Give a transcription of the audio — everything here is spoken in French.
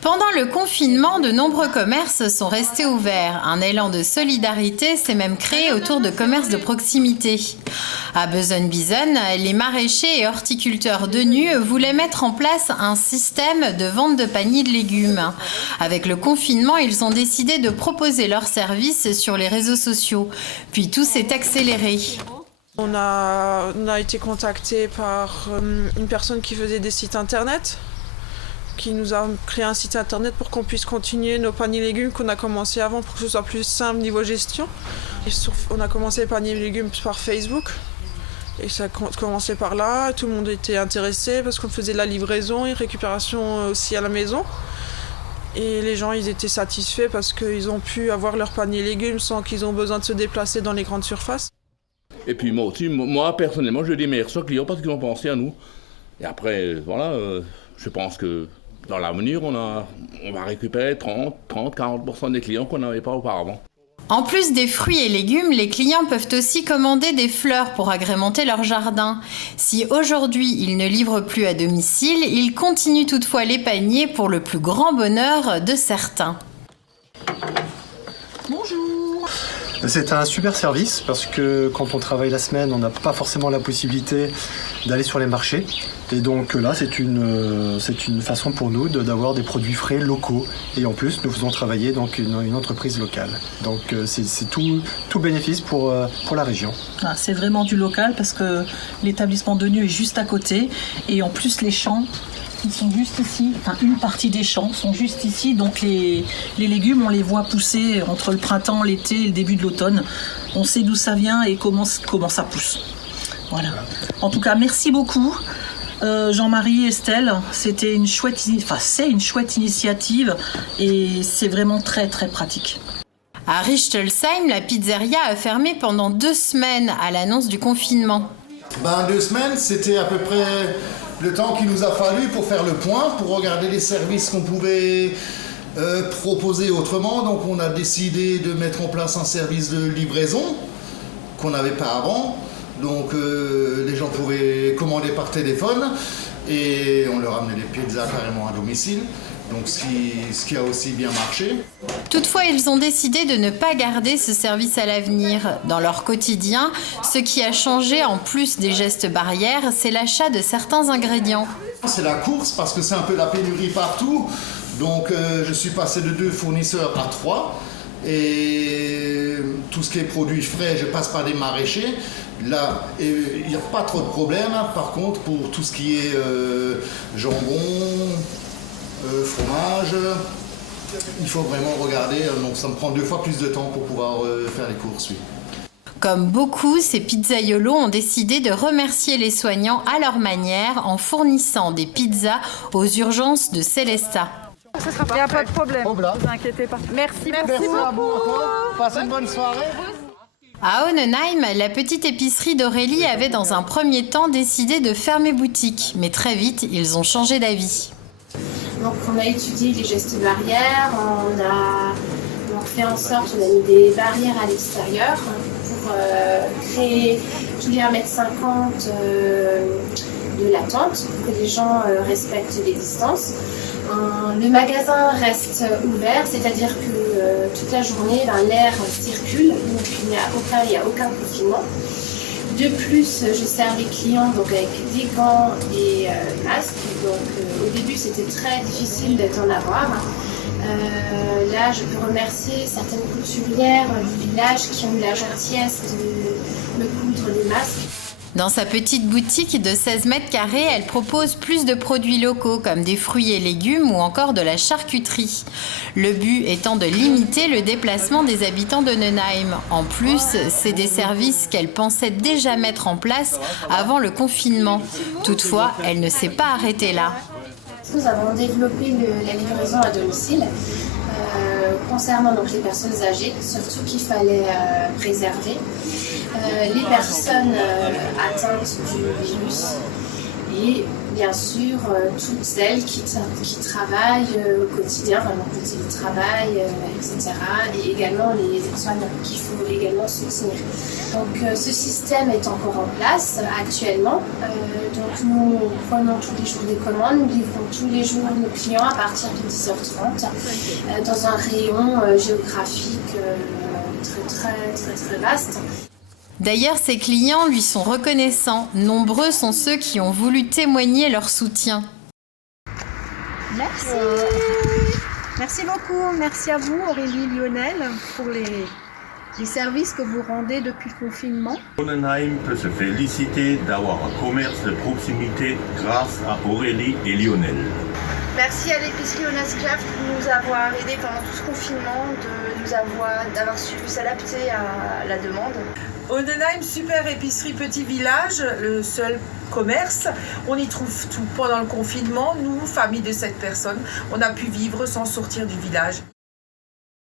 Pendant le confinement, de nombreux commerces sont restés ouverts. Un élan de solidarité s'est même créé autour de commerces de proximité. À Besogne-Bisonne, les maraîchers et horticulteurs de Nu voulaient mettre en place un système de vente de paniers de légumes. Avec le confinement, ils ont décidé de proposer leurs services sur les réseaux sociaux. Puis tout s'est accéléré. On a été contacté par une personne qui faisait des sites internet, qui nous a créé un site internet pour qu'on puisse continuer nos paniers légumes qu'on a commencé avant pour que ce soit plus simple niveau gestion. On a commencé les paniers légumes par Facebook et ça a commencé par là. Tout le monde était intéressé parce qu'on faisait de la livraison et récupération aussi à la maison. Et les gens ils étaient satisfaits parce qu'ils ont pu avoir leur panier légumes sans qu'ils ont besoin de se déplacer dans les grandes surfaces. Et puis moi personnellement, je dis merci aux clients parce qu'ils ont pensé à nous. Et après, voilà, je pense que dans l'avenir, on va récupérer 30-40% des clients qu'on n'avait pas auparavant. En plus des fruits et légumes, les clients peuvent aussi commander des fleurs pour agrémenter leur jardin. Si aujourd'hui ils ne livrent plus à domicile, ils continuent toutefois les paniers pour le plus grand bonheur de certains. Bonjour. C'est un super service parce que quand on travaille la semaine, on n'a pas forcément la possibilité d'aller sur les marchés. Et donc là, c'est une façon pour nous d'avoir des produits frais locaux. Et en plus, nous faisons travailler donc une entreprise locale. Donc c'est tout bénéfice pour la région. Ah, c'est vraiment du local parce que l'établissement de Nu est juste à côté. Et en plus, les champs, ils sont juste ici. Enfin, une partie des champs sont juste ici. Donc les légumes, on les voit pousser entre le printemps, l'été et le début de l'automne. On sait d'où ça vient et comment ça pousse. Voilà. En tout cas, merci beaucoup. Jean-Marie, Estelle, c'est une chouette initiative et c'est vraiment très très pratique. À Richtelsheim, la pizzeria a fermé pendant 2 semaines à l'annonce du confinement. 2 semaines, c'était à peu près le temps qu'il nous a fallu pour faire le point, pour regarder les services qu'on pouvait proposer autrement. Donc on a décidé de mettre en place un service de livraison qu'on n'avait pas avant. Donc les gens pouvaient commander par téléphone et on leur amenait les pizzas carrément à domicile. Donc ce qui a aussi bien marché. Toutefois, ils ont décidé de ne pas garder ce service à l'avenir. Dans leur quotidien, ce qui a changé en plus des gestes barrières, c'est l'achat de certains ingrédients. C'est la course parce que c'est un peu la pénurie partout. Donc je suis passé de 2 fournisseurs à 3. Et tout ce qui est produits frais, je passe par des maraîchers. Là, il n'y a pas trop de problèmes. Par contre, pour tout ce qui est jambon, fromage, il faut vraiment regarder. Donc ça me prend 2 fois plus de temps pour pouvoir faire les courses. Oui. Comme beaucoup, ces pizzaiolos ont décidé de remercier les soignants à leur manière en fournissant des pizzas aux urgences de Célestat. Il n'y a pas de problème, ne vous inquiétez pas. Merci beaucoup. Passez une bonne soirée. À Onenheim, la petite épicerie d'Aurélie avait dans un premier temps décidé de fermer boutique, mais très vite, ils ont changé d'avis. Donc on a étudié les gestes barrières, on a fait en sorte, on a mis des barrières à l'extérieur pour créer, je dirais 1,50 m de latente pour que les gens respectent les distances. Le magasin reste ouvert, c'est-à-dire que toute la journée, l'air circule, donc il n'y a aucun confinement. De plus, je sers les clients donc, avec des gants et masques. Donc, au début, c'était très difficile d'en avoir. Là, je peux remercier certaines couturières du village qui ont eu la gentillesse de me coudre des masques. Dans sa petite boutique de 16 mètres carrés, elle propose plus de produits locaux comme des fruits et légumes ou encore de la charcuterie. Le but étant de limiter le déplacement des habitants de Onenheim. En plus, c'est des services qu'elle pensait déjà mettre en place avant le confinement. Toutefois, elle ne s'est pas arrêtée là. Nous avons développé la livraison à domicile concernant donc, les personnes âgées, surtout qu'il fallait préserver. Les personnes atteintes du virus et bien sûr toutes celles qui travaillent au quotidien, vraiment le télétravail, etc. Et également les soignants qu'il faut également soutenir. Donc ce système est encore en place actuellement. Donc nous prenons tous les jours des commandes, nous livrons tous les jours nos clients à partir de 10h30 dans un rayon géographique très vaste. D'ailleurs, ses clients lui sont reconnaissants. Nombreux sont ceux qui ont voulu témoigner leur soutien. Merci. Merci beaucoup. Merci à vous, Aurélie Lionel, pour les services que vous rendez depuis le confinement. Ondenheim peut se féliciter d'avoir un commerce de proximité grâce à Aurélie et Lionel. Merci à l'épicerie Honestcraft de nous avoir aidés pendant tout ce confinement, d'avoir su s'adapter à la demande. Ondenheim, super épicerie petit village, le seul commerce. On y trouve tout. Pendant le confinement, nous, famille de 7 personnes, on a pu vivre sans sortir du village.